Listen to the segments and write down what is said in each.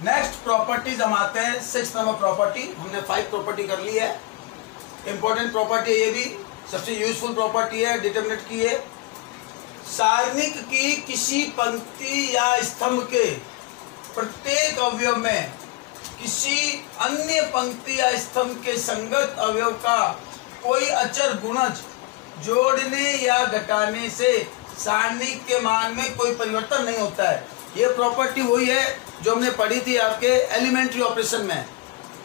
Next properties हम आते हैं 6 नंबर प्रॉपर्टी। हमने 5 प्रॉपर्टी कर ली है। इंपॉर्टेंट प्रॉपर्टी है, ये भी सबसे यूजफुल प्रॉपर्टी है, डिटरमिनेंट की है। सारणिक की किसी पंक्ति या स्तंभ के प्रत्येक अवयव में किसी अन्य पंक्ति या स्तंभ के संगत अवयव का कोई अचर गुणज जोड़ने या घटाने से सारणिक के मान में कोई परिवर्तन नहीं होता है। ये प्रॉपर्टी वही है जो हमने पढ़ी थी आपके एलिमेंट्री ऑपरेशन में।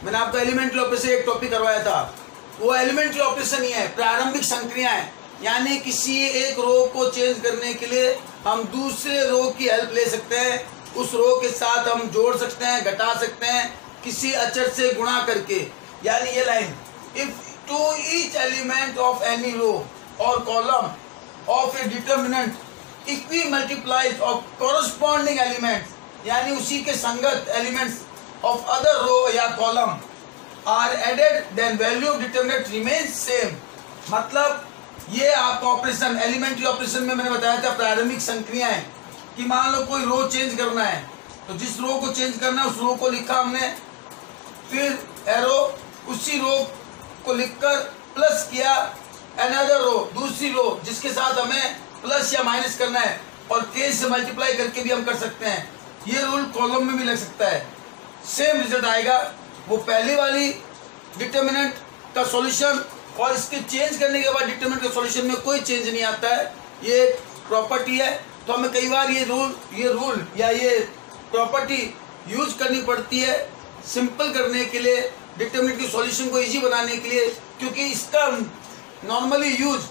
मैंने आपको एलिमेंट्री ऑपरेशन एक टॉपिक करवाया था। वो एलिमेंट्री ऑपरेशन ही है, प्रारंभिक संक्रियाएं, यानी किसी एक रो को चेंज करने के लिए हम दूसरे रो की हेल्प ले सकते हैं। उस रो के साथ हम जोड़ सकते हैं, घटा सकते हैं किसी अचर से गुणा करके। यानी ये line, if to each element of any row और column of a determinant equimultiples of corresponding elements, यानी उसी के संगत एलिमेंट्स ऑफ अदर रो या column are added, then value of determinant remains same. मतलब ये आपका ऑपरेशन एलिमेंट्री ऑपरेशन में मैंने बताया था प्रारंभिक संक्रियाएं कि मान लो कोई रो चेंज करना है, तो जिस रो को चेंज करना है उस रो को लिखा हमने, फिर एरो उसी रो को लिखकर प्लस किया अनदर रो, दूसरी रो जिसके साथ हमें प्लस या माइनस करना है, और के से मल्टीप्लाई करके भी हम कर सकते हैं। ये रूल कॉलम में भी लग सकता है, सेम रिजल्ट आएगा। वो पहली वाली डिटरमिनेंट का सॉल्यूशन और इसके चेंज करने के बाद डिटरमिनेंट का सॉल्यूशन में कोई चेंज नहीं आता है। ये प्रॉपर्टी है, तो हमें कई बार ये रूल या ये प्रॉपर्टी यूज करनी पड़ती है सिंपल करने के लिए, डिटरमिनेंट के सॉल्यूशन को इजी बनाने के लिए, क्योंकि इसका नॉर्मली यूज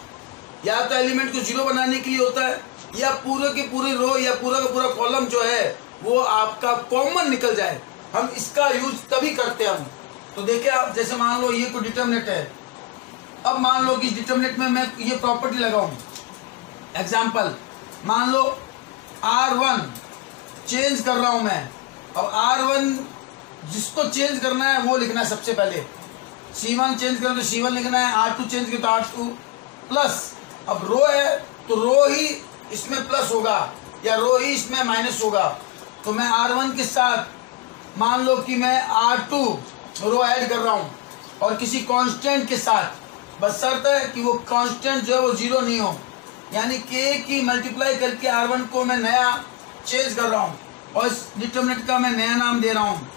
या तो एलिमेंट को जीरो बनाने के लिए होता है, या पूरे के पूरे रो या पूरा का पूरा कॉलम जो है वो आपका कॉमन निकल जाए, हम इसका यूज तभी करते हैं हम। तो देखिए आप, जैसे मान लो ये कोई डिटरमिनेंट है, अब मान लो कि इस डिटरमिनेंट में मैं ये प्रॉपर्टी लगाऊं, एग्जाम्पल मान लो R1 चेंज कर रहा हूं मैं। अब R1 जिसको चेंज करना है वो लिखना है सबसे पहले, C1 चेंज करें तो C1 लिखना है, R2 चेंज करें तो R2 प्लस। अब रो है तो रो ही इसमें प्लस होगा या रो ही इसमें माइनस होगा। तो मैं R1 के साथ मान लो कि मैं R2 रो ऐड कर रहा हूं और किसी कांस्टेंट के साथ, बस शर्त है कि वो कांस्टेंट जो है वो जीरो नहीं हो, यानी के की मल्टीप्लाई करके R1 को मैं नया चेंज कर रहा हूँ और इस डिटरमिनेंट का मैं नया नाम दे रहा हूँ।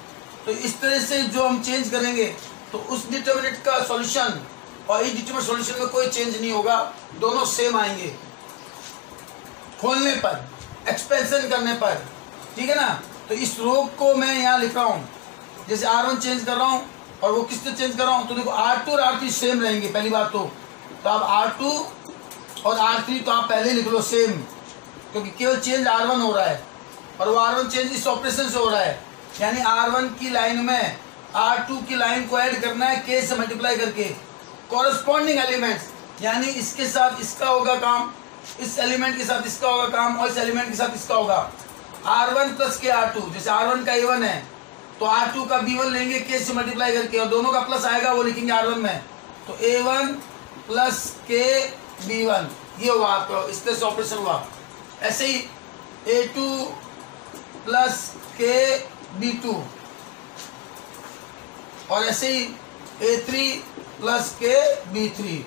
तो इस तरह से जो हम चेंज करेंगे तो उस डिटरमिनेंट का सॉल्यूशन और इस डिटरमिनेंट सॉल्यूशन में कोई चेंज नहीं होगा, दोनों सेम आएंगे खोलने पर, एक्सपेंशन करने पर, ठीक है ना। तो इस रो को मैं यहाँ लिख रहा हूँ, जैसे R1 चेंज कर रहा हूँ और वो किससे चेंज कर रहा हूँ, तो देखो R2 और R3 सेम रहेंगे पहली बात तो आप R2 और R3 तो आप पहले लिख लो सेम, क्योंकि केवल चेंज R1 हो रहा है और वो R1 चेंज इस ऑपरेशन से हो रहा है, यानी R1 की लाइन में R2 की लाइन को ऐड करना है K से मल्टीप्लाई करके। कॉरस्पॉन्डिंग एलिमेंट्स, यानी इसके साथ इसका होगा काम, इस एलिमेंट के साथ इसका होगा काम और इस एलिमेंट के साथ इसका होगा। R1 प्लस के R2, जैसे R1 का A1 है तो R2 का B1 लेंगे K से मल्टीप्लाई करके और दोनों का प्लस आएगा वो लिखेंगे R1 में, तो A1 प्लस के B1 ये हुआ आपका, इस तरह से ऑपरेशन हुआ। ऐसे ही A2 प्लस के B2 और ऐसे ही A3 प्लस के B3,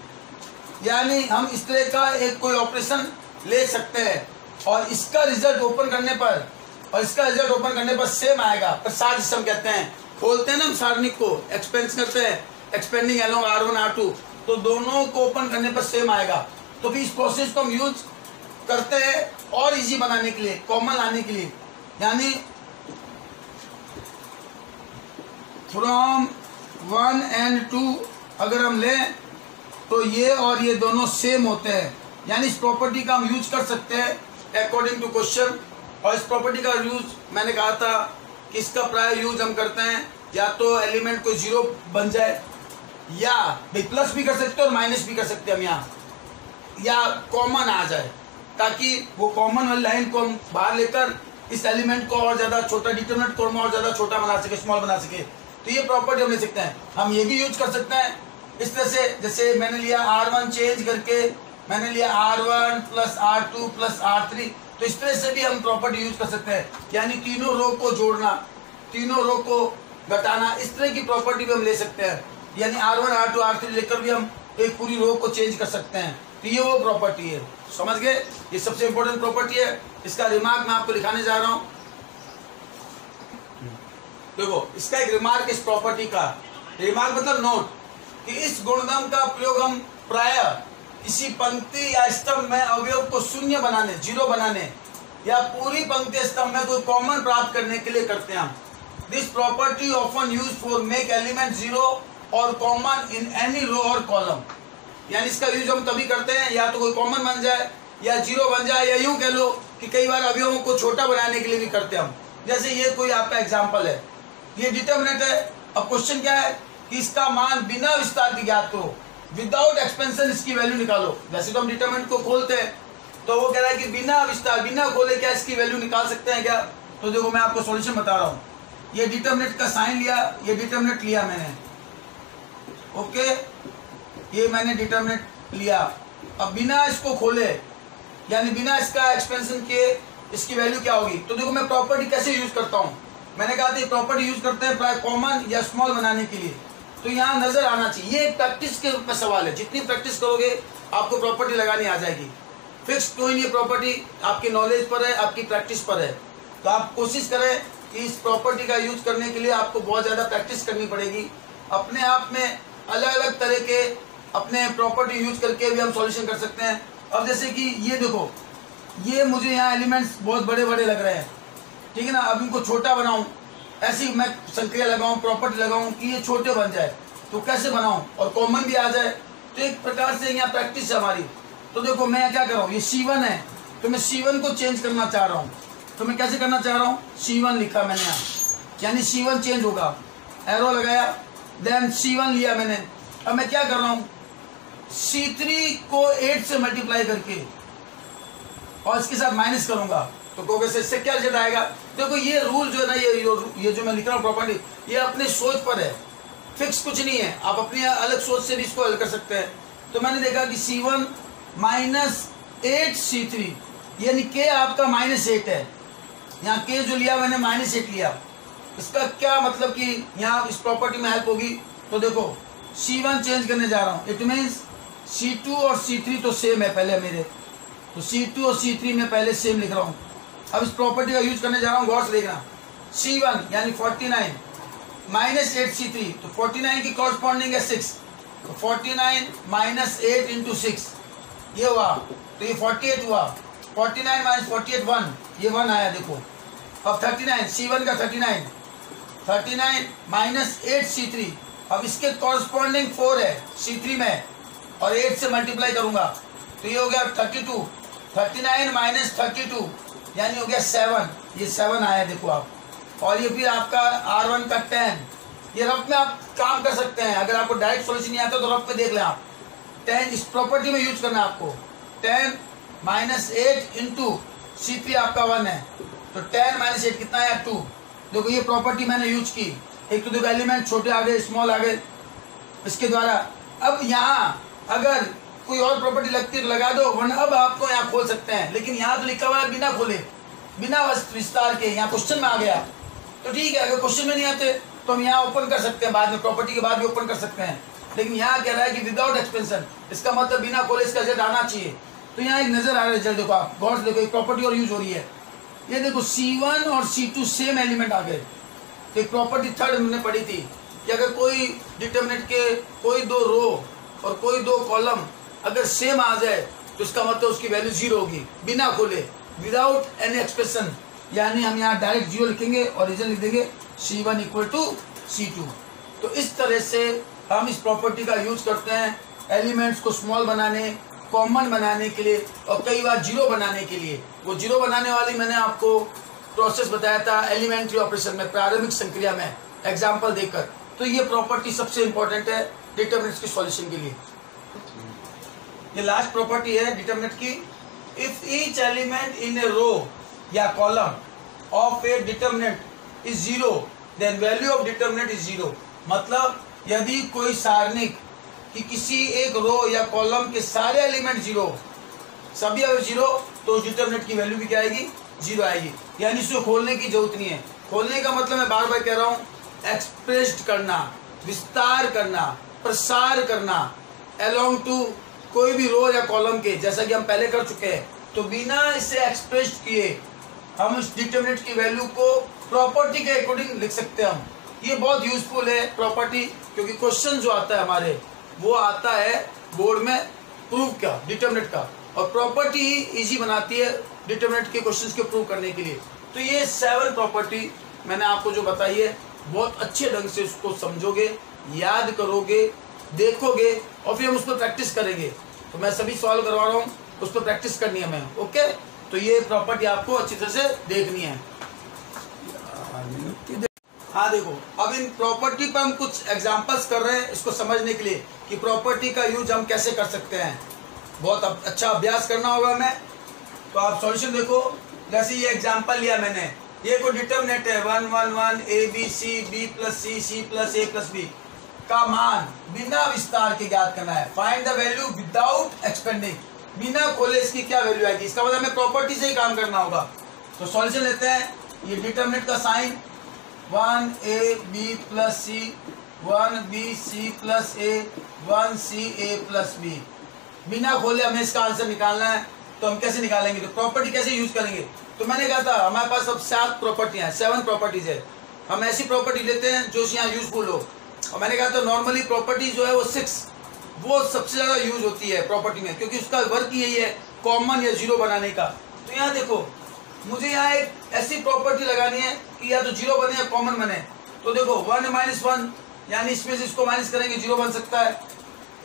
यानी हम इस तरह का एक कोई ऑपरेशन ले सकते हैं और इसका रिजल्ट ओपन करने पर और इसका रिजल्ट ओपन करने पर सेम आएगा। प्रसार सिस्टम कहते हैं, खोलते हैं ना हम सारणिक को, एक्सपेंस करते हैं, एक्सपेंडिंग अलोंग R1 R2, तो दोनों को ओपन करने पर सेम आएगा। तो फिर इस प्रोसेस को हम यूज करते हैं और इजी बनाने के लिए, कॉमन लाने के लिए, यानी फ्रॉम 1 and 2 अगर हम लें तो ये और ये दोनों सेम होते हैं, यानी इस प्रॉपर्टी का हम यूज कर सकते हैं अकॉर्डिंग टू क्वेश्चन। और इस प्रॉपर्टी का यूज मैंने कहा था कि इसका प्राय यूज हम करते हैं या तो एलिमेंट को जीरो बन जाए या प्लस भी कर सकते हैं और माइनस भी कर सकते हैं हम यहाँ, या कॉमन आ जाए ताकि वो कॉमन वाली लाइन को हम बाहर लेकर इस एलिमेंट को और ज़्यादा छोटा, डिटरमिनेंट को और ज़्यादा छोटा बना सके, स्मॉल बना सके। तो ये प्रॉपर्टी हम ले सकते हैं। हम ये भी यूज कर सकते हैं इस तरह से, जैसे मैंने लिया R1 चेंज करके मैंने लिया R1 plus R2 plus R3, तो इस तरह से भी हम प्रॉपर्टी यूज कर सकते हैं, यानी तीनों रो को जोड़ना, तीनों रो को घटाना, इस तरह की प्रॉपर्टी भी हम ले सकते हैं। यानी R1 R2 R3 लेकर भी हम एक पूरी रो को चेंज कर सकते हैं। तो ये वो प्रॉपर्टी है, समझ गए? ये सबसे इंपॉर्टेंट प्रॉपर्टी है। इसका रिमार्क मैं आपको लिखाने जा रहा हूं। देखो, इसका एक रिमार्क इस प्रॉपर्टी का, रिमार्क मतलब नोट, कि इस गुणधर्म का प्रयोग हम प्राय किसी पंक्ति या स्तंभ में अवयव को शून्य बनाने, जीरो बनाने, या पूरी पंक्ति स्तंभ में कोई कॉमन प्राप्त करने के लिए करते हैं। This property often use for make element zero और कॉमन इन एनी रो और कॉलम। यानी इसका यूज हम तभी करते हैं या तो कोई कॉमन बन जाए या जीरो बन जाए, या यूं कह लो कि कई बार अवयवों को छोटा बनाने के लिए भी करते हैं हम। जैसे ये कोई आपका एग्जाम्पल है, ये डिटरमिनेंट है। अब क्वेश्चन क्या है कि इसका मान बिना विस्तार के ज्ञात करो, विदाउट एक्सपेंशन इसकी वैल्यू निकालो। वैसे तो हम डिटरमिनेंट को खोलते हैं, तो वो कह रहा है कि बिना विस्तार, बिना खोले क्या इसकी वैल्यू निकाल सकते हैं क्या? तो देखो मैं आपको सॉल्यूशन बता रहा हूँ। ये डिटरमिनेंट का साइन लिया, ये डिटरमिनेंट लिया मैंने, ओके, ये मैंने डिटरमिनेंट लिया। अब बिना इसको खोले, यानी बिना इसका एक्सपेंशन किए इसकी वैल्यू क्या होगी? तो देखो मैं प्रॉपर्टी कैसे यूज करता हूँ। मैंने कहा था प्रॉपर्टी यूज करते हैं प्राय कॉमन या स्मॉल बनाने के लिए। तो यहाँ नजर आना चाहिए, ये प्रैक्टिस के रूप में सवाल है। जितनी प्रैक्टिस करोगे आपको प्रॉपर्टी लगानी आ जाएगी। फिक्स कोई नहीं, प्रॉपर्टी आपकी नॉलेज पर है, आपकी प्रैक्टिस पर है। तो आप कोशिश करें कि इस प्रॉपर्टी का यूज करने के लिए आपको बहुत ज़्यादा प्रैक्टिस करनी पड़ेगी। अपने आप में अलग अलग तरह के अपने प्रॉपर्टी यूज करके भी हम सॉल्यूशन कर सकते हैं। अब जैसे कि ये देखो, ये मुझे यहाँ एलिमेंट्स बहुत बड़े बड़े लग रहे हैं, ठीक है ना। अब इनको छोटा बनाऊं, ऐसी मैं संक्रिया लगाऊं, प्रॉपर्टी लगाऊं कि ये छोटे बन जाए, तो कैसे बनाऊं और कॉमन भी आ जाए। तो एक प्रकार से यहाँ प्रैक्टिस है हमारी। तो देखो मैं क्या कर रहा हूँ, ये C1 है, तो मैं C1 को चेंज करना चाह रहा हूँ। तो मैं कैसे करना चाह रहा हूँ, C1 लिखा मैंने यहाँ, यानी C1 चेंज होगा, एरो लगाया, देन C1 लिया मैंने। अब मैं क्या कर रहा हूँ, C3 को 8 से मल्टीप्लाई करके और इसके साथ माइनस करूंगा, तो कहोगे इससे क्या रिजल्ट आएगा? देखो ये रूल जो है ना, ये जो मैं लिख रहा हूँ प्रॉपर्टी, ये अपने सोच पर है, फिक्स कुछ नहीं है। आप अपनी अलग सोच से भी इसको हल कर सकते हैं। तो मैंने देखा कि C1 माइनस 8 C3, यानी K आपका -8 है। यहाँ K जो लिया मैंने -8 लिया। इसका क्या मतलब कि यहाँ इस प्रॉपर्टी में हेल्प होगी। तो देखो C1 चेंज करने जा रहा हूँ, इट मीन्स C2 और C3 तो सेम है पहले मेरे, तो C2 और C3 में पहले सेम लिख रहा हूँ। अब इस प्रॉपर्टी का यूज करने जा रहा हूँ, गौर से देखना। C1 यानी 49 -8 C3, तो 49 की कॉरस्पॉन्डिंग है 6, तो 49 -8 इंटू 6 ये हुआ, तो ये 48 हुआ। 49 - 48 1, ये 1 आया देखो। अब 39 C1 का 39 -8 C3, अब इसके कॉरस्पॉन्डिंग 4 है C3 में, और 8 से मल्टीप्लाई करूंगा, तो ये हो गया 32। 39 - 32 यानी हो गया 7, ये 7 आया देखो आप। और ये फिर आपका R1 का 10, ये रफ में आप काम कर सकते हैं। अगर आपको डायरेक्ट सॉल्यूशन नहीं आता तो रफ में देख लें आप। 10 इस प्रॉपर्टी में यूज करना है आपको। 10 - 8 इंटू C3 आपका 1 है, तो 10 - 8 कितना है 2। देखो ये प्रॉपर्टी मैंने यूज की। एक तो देखो एलिमेंट छोटे आ गए, स्मॉल आ गए इसके द्वारा। अब यहाँ अगर कोई और प्रॉपर्टी लगती है तो लगा दो, वरना अब आपको यहाँ खोल सकते हैं। लेकिन यहाँ तो लिखा हुआ है बिना खोले, बिना विस्तार के। यहाँ क्वेश्चन में आ गया तो ठीक है, अगर क्वेश्चन में नहीं आते तो हम यहाँ ओपन कर सकते हैं, बाद में प्रॉपर्टी के बाद भी ओपन कर सकते हैं। लेकिन यहाँ कह रहा है कि विदाउट एक्सपेंशन, इसका मतलब बिना खोले इसका रिजल्ट आना चाहिए। तो यहाँ एक नजर आ रहा है रिजल्ट, देखो आप गौर से देखो, एक प्रॉपर्टी और यूज हो रही है। ये देखो C1 और C2 सेम एलिमेंट आ गए। एक प्रॉपर्टी थर्ड हमने पढ़ी थी कि अगर कोई डिटरमिनेंट के कोई 2 रो और कोई 2 कॉलम अगर सेम आ जाए तो इसका मतलब उसकी वैल्यू 0 होगी, बिना खोले, विदाउट एनी एक्सप्रेशन। यानी हम यहाँ डायरेक्ट 0 लिखेंगे और रिजल्ट लिख देंगे C1 = C2। तो इस तरह से हम इस प्रॉपर्टी का यूज करते हैं एलिमेंट्स को स्मॉल बनाने, कॉमन बनाने के लिए, और कई बार 0 बनाने के लिए। वो 0 बनाने वाली मैंने आपको प्रोसेस बताया था एलिमेंट्री ऑपरेशन में, प्रारंभिक संक्रिया में, एग्जाम्पल देकर। तो ये प्रॉपर्टी सबसे इंपॉर्टेंट है डिटरमिनेंट्स के सॉल्यूशन के लिए। ये लास्ट प्रॉपर्टी है डिटरमिनेंट की। If each element in a row या column of a determinant is 0, then value of determinant is 0। मतलब यदि कोई सारणिक कि किसी एक रो या कॉलम के सारे एलिमेंट 0, सभी अगर 0, तो डिटरमिनेंट की वैल्यू भी क्या आएगी, 0 आएगी। यानी इसको खोलने की जरूरत नहीं है। खोलने का मतलब मैं बार बार कह रहा हूँ, एक्सप्रेस्ड करना, विस्तार करना, प्रसार करना अलोंग टू कोई भी रो या कॉलम के, जैसा कि हम पहले कर चुके हैं। तो बिना इसे एक्सप्रेस्ड किए हम इस डिटरमिनेंट की वैल्यू को प्रॉपर्टी के अकॉर्डिंग लिख सकते हैं हम। ये बहुत यूजफुल है प्रॉपर्टी, क्योंकि क्वेश्चन जो आता है हमारे वो आता है बोर्ड में प्रूफ का, डिटरमिनेंट का, और प्रॉपर्टी ही इजी बनाती है डिटरमिनेंट के क्वेश्चंस के प्रूव करने के लिए। तो ये 7 प्रॉपर्टी मैंने आपको जो बताई है, बहुत अच्छे ढंग से उसको समझोगे, याद करोगे, देखोगे और फिर हम उस पर प्रैक्टिस करेंगे। तो मैं सभी सॉल्व करवा रहा हूँ, उस पर प्रैक्टिस करनी है मैं। ओके, तो ये प्रॉपर्टी आपको अच्छी तरह से देखनी है। हाँ देखो, अब इन प्रॉपर्टी पर हम कुछ एग्जांपल्स कर रहे हैं इसको समझने के लिए कि प्रॉपर्टी का यूज हम कैसे कर सकते हैं। बहुत अच्छा अभ्यास करना होगा हमें। तो आप सॉल्यूशन देखो, जैसे ये एग्जांपल लिया मैंने, ये कोई डिटरमिनेंट है 1 1 1 a b c b plus c plus a plus b का मान बिना विस्तार के ज्ञात करना है। Find the value without expanding, बिना खोले इसकी क्या वैल्यू आएगी। इसका मतलब हमें प्रॉपर्टी से ही काम करना होगा। तो सॉल्यूशन लेते हैं। ये डिटरमिनेंट का sign 1 a b plus c 1 b c plus a 1 c a plus b, बिना खोले हमें इसका आंसर निकालना है। तो हम कैसे निकालेंगे, तो प्रॉपर्टी कैसे यूज करेंगे। तो मैंने कहा था हमारे पास अब 7 प्रॉपर्टी हैं, 7 प्रॉपर्टीज है। हम ऐसी प्रॉपर्टी लेते हैं जो यहाँ यूजफुल हो। और मैंने कहा था नॉर्मली प्रॉपर्टी जो है वो 6 वो सबसे ज़्यादा यूज होती है प्रॉपर्टी में, क्योंकि उसका वर्क यही है कॉमन या जीरो बनाने का। तो यहाँ देखो, मुझे यहाँ एक ऐसी प्रॉपर्टी लगानी है कि या तो जीरो बने या कॉमन बने। तो देखो 1 - 1 यानी इसमें से इसको माइनस करेंगे जीरो बन सकता है,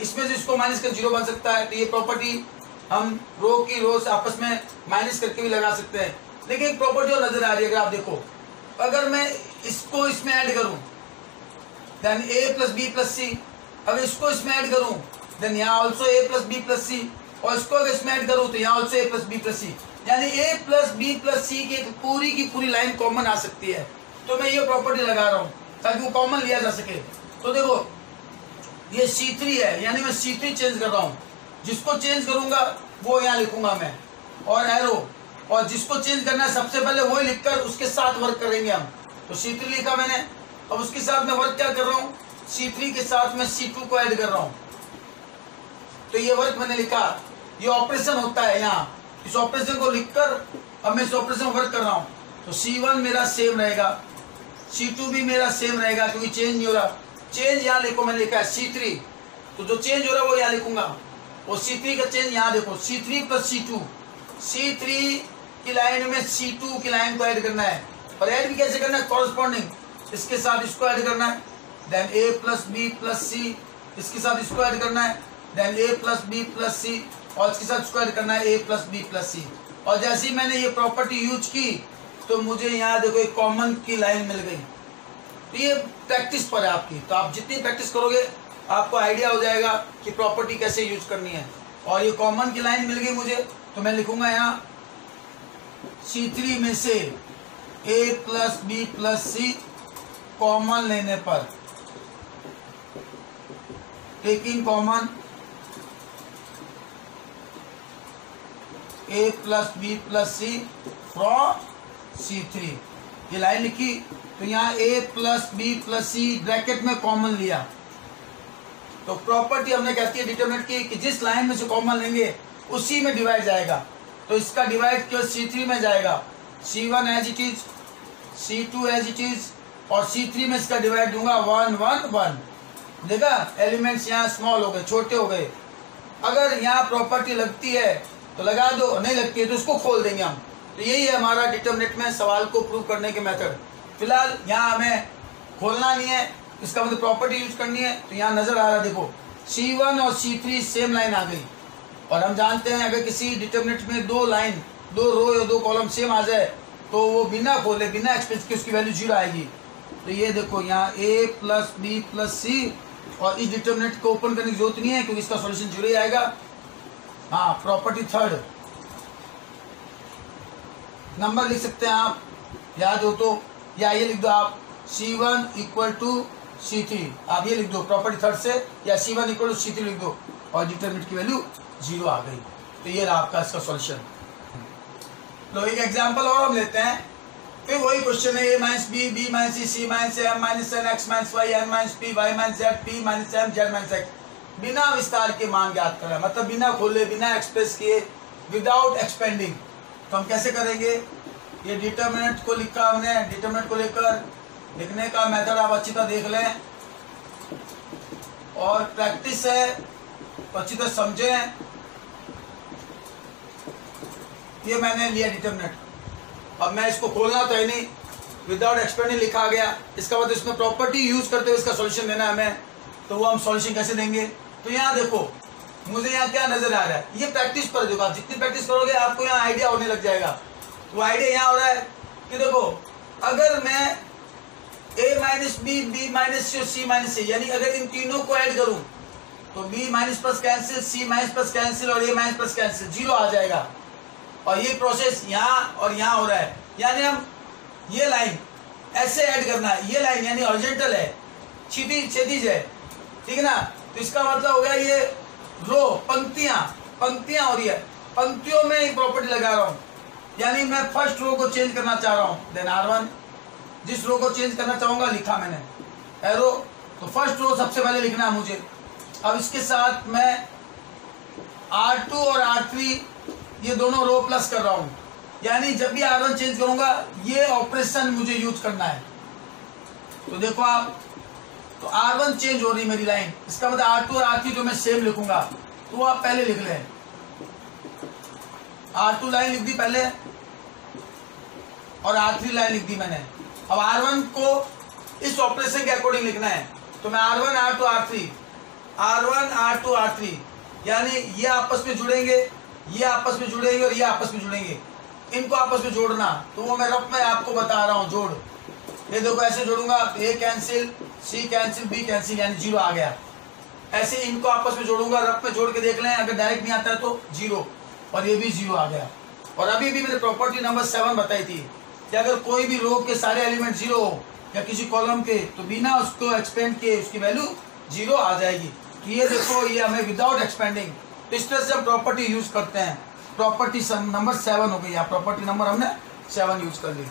इसमें से इसको माइनस कर जीरो बन सकता है। तो ये प्रॉपर्टी हम रो की रो से आपस में माइनस करके भी लगा सकते हैं। लेकिन एक प्रॉपर्टी और नजर आ रही है, अगर आप देखो, अगर मैं इसको इसमें ऐड करूं then a plus B plus C, अगर इसको इसमें ऐड करूं देन यहाँ also a plus B plus C, और इसको अगर इसमें ऐड करूं तो यहाँ also a plus B plus C, यानी a plus B plus C की पूरी लाइन कॉमन आ सकती है। तो मैं ये प्रॉपर्टी लगा रहा हूँ ताकि वो कॉमन लिया जा सके। तो देखो ये C3 है, यानी मैं C3 चेंज कर रहा हूँ। जिसको चेंज करूंगा वो यहाँ लिखूंगा मैं, और एरो, और जिसको चेंज करना है सबसे पहले वही लिखकर उसके साथ वर्क करेंगे हम। तो C3 लिखा मैंने, अब उसके साथ में वर्क क्या कर रहा हूँ, C3 के साथ में C2 को ऐड कर रहा हूँ। तो ये वर्क मैंने लिखा, ये ऑपरेशन होता है यहाँ। इस ऑपरेशन को लिखकर अब मैं इस ऑपरेशन में वर्क कर रहा हूँ। तो C1 मेरा सेम रहेगा, C2 भी मेरा सेम रहेगा क्योंकि चेंज नहीं हो रहा। चेंज यहाँ लिखो, मैंने लिखा है C3, तो जो चेंज हो रहा है वो यहाँ लिखूंगा। और C3 का चेंज यहाँ देखो, C3 प्लस C2, C3 की लाइन में C2 की लाइन को ऐड करना है। और ऐड भी कैसे करना है, कॉरस्पॉन्डिंग, इसके साथ इसको ऐड करना है, then a plus B plus C, इसके साथ इसको ऐड करना है, then a plus B plus C, और इसके साथ इसको ऐड करना है a plus B plus C. और जैसे ही मैंने ये प्रॉपर्टी यूज की तो मुझे यहाँ देखो एक कॉमन की लाइन मिल गई। तो ये प्रैक्टिस पर है आपकी, तो आप जितनी प्रैक्टिस करोगे आपको आइडिया हो जाएगा कि प्रॉपर्टी कैसे यूज करनी है। और ये कॉमन की लाइन मिल गई मुझे, तो मैं लिखूंगा यहाँ C3 में से a plus B plus c common लेने पर, taking common a plus B plus c from C3, ये लाइन लिखी। तो यहाँ a plus B plus c bracket में कॉमन लिया। तो प्रॉपर्टी हमने कहती है डिटरमिनेंट की कि जिस लाइन में से कॉमन लेंगे उसी में डिवाइड जाएगा। तो इसका डिवाइड केवल C3 में जाएगा, C1 as it is, C2 as it is, और C3 में इसका डिवाइड दूंगा 1 1 1। देखा, एलिमेंट्स यहाँ स्मॉल हो गए, छोटे हो गए। अगर यहाँ प्रॉपर्टी लगती है तो लगा दो, नहीं लगती है तो उसको खोल देंगे हम। तो यही है हमारा डिटरमिनेंट में सवाल को प्रूव करने के मेथड। फिलहाल यहाँ हमें खोलना नहीं है, इसका मतलब प्रॉपर्टी यूज करनी है। तो यहाँ नजर आ रहा है, देखो C1 और C3 सेम लाइन आ गई। और हम जानते हैं अगर किसी डिटरमिनेंट में दो लाइन, दो रो या दो कॉलम सेम आ जाए तो वो बिना खोले, बिना एक्सपेंस के उसकी वैल्यू 0 आएगी। तो ये देखो यहाँ a plus B plus C, और इस डिटरमिनेंट को ओपन करने की जरूरत नहीं है क्योंकि इसका सॉल्यूशन 0 ही आएगा। हाँ, प्रॉपर्टी थर्ड नंबर लिख सकते हैं आप, याद हो तो, या ये लिख दो आप C1 इक्वल टू C3, आप ये लिख दो प्रॉपर्टी थर्ड से, या C1 इक्वल टू C3 लिख दो, और डिटरमिनेंट की वैल्यू 0 आ गई। तो ये रहा आपका इसका सॉल्यूशन। तो एक एग्जांपल और हम लेते हैं। फिर वही क्वेश्चन है, a minus B, B minus c, c minus m minus n, x minus y, n minus p, y minus z, p minus m, z minus x. बिना विस्तार के मान ज्ञात करा, मतलब बिना खोले, बिना एक्सप्रेस किए, विदाउट एक्सपेंडिंग। तो हम कैसे करेंगे? ये डिटरमिनेंट को लिखा हमने, डिटरमिनेंट को लेकर लिखने का मेथड आप अच्छी तरह देख लें और प्रैक्टिस है तो अच्छी तरह समझें। ये मैंने लिया डिटरमिनेंट, अब मैं इसको खोलना तो है नहीं, विदाउट एक्सपेंडिंग लिखा गया, इसका मतलब इसमें प्रॉपर्टी यूज करते हुए इसका सॉल्यूशन देना है हमें। तो वो हम सॉल्यूशन कैसे देंगे? तो यहाँ देखो, मुझे यहाँ क्या नजर आ रहा है, ये प्रैक्टिस पर देखो, आप जितनी प्रैक्टिस करोगे आपको यहाँ आइडिया होने लग जाएगा। वो आइडिया यहाँ हो रहा है कि देखो, अगर मैं a minus B, B minus C और सी माइनस सी, यानी अगर इन तीनों को ऐड करूं तो b minus plus cancel, c minus plus cancel और a minus plus cancel, zero आ जाएगा। और ये प्रोसेस यहाँ और यहाँ हो रहा है, यानी हम ये लाइन ऐसे ऐड करना है, ये लाइन यानी हॉरिजॉन्टल है, क्षैतिज है, ठीक है ना। तो इसका मतलब हो गया ये रो, पंक्तियां हो रही है, पंक्तियों में एक प्रॉपर्टी लगा रहा हूं, यानी मैं फर्स्ट रो को चेंज करना चाह रहा हूं, देन R1, जिस रो को चेंज करना चाहूंगा लिखा मैंने एरो, तो फर्स्ट रो सबसे पहले लिखना है मुझे। अब इसके साथ मैं R2 और R3 ये दोनों रो प्लस कर रहा हूं, यानी जब भी R1 चेंज करूंगा ये ऑपरेशन मुझे यूज करना है। तो देखो आप, तो R1 चेंज हो रही मेरी लाइन, इसका मतलब R2 और R3 जो मैं सेम लिखूंगा, तो आप पहले लिख लें। R2 लाइन लिख दी पहले और R3 लाइन लिख दी मैंने। अब R1 को इस ऑपरेशन के अकॉर्डिंग लिखना है, तो मैं R1 R2 R3, R1 R2 R3, यानी ये आपस में जुड़ेंगे, ये आपस में जुड़ेंगे और ये आपस में जुड़ेंगे, इनको आपस में जोड़ना। तो वो मैं रफ में आपको बता रहा हूँ, जोड़, ये देखो ऐसे जोड़ूंगा, A cancel, C cancel, B cancel, यानी जीरो आ गया। ऐसे इनको आपस में जोड़ूंगा, रफ में जोड़ के देख लें, अगर डायरेक्ट नहीं आता है तो जीरो, और ये भी जीरो आ गया। और अभी भी मैंने प्रॉपर्टी नंबर 7 बताई थी कि अगर कोई भी रो के सारे एलिमेंट जीरो हो या किसी कॉलम के, तो बिना उसको एक्सपेंड किए उसकी वैल्यू जीरो आ जाएगी। तो ये देखो, ये हमें विदाउट एक्सपेंडिंग, तो इस तरह से हम प्रॉपर्टी यूज करते हैं। प्रॉपर्टी नंबर 7 हो गई, प्रॉपर्टी नंबर हमने 7 यूज कर ली।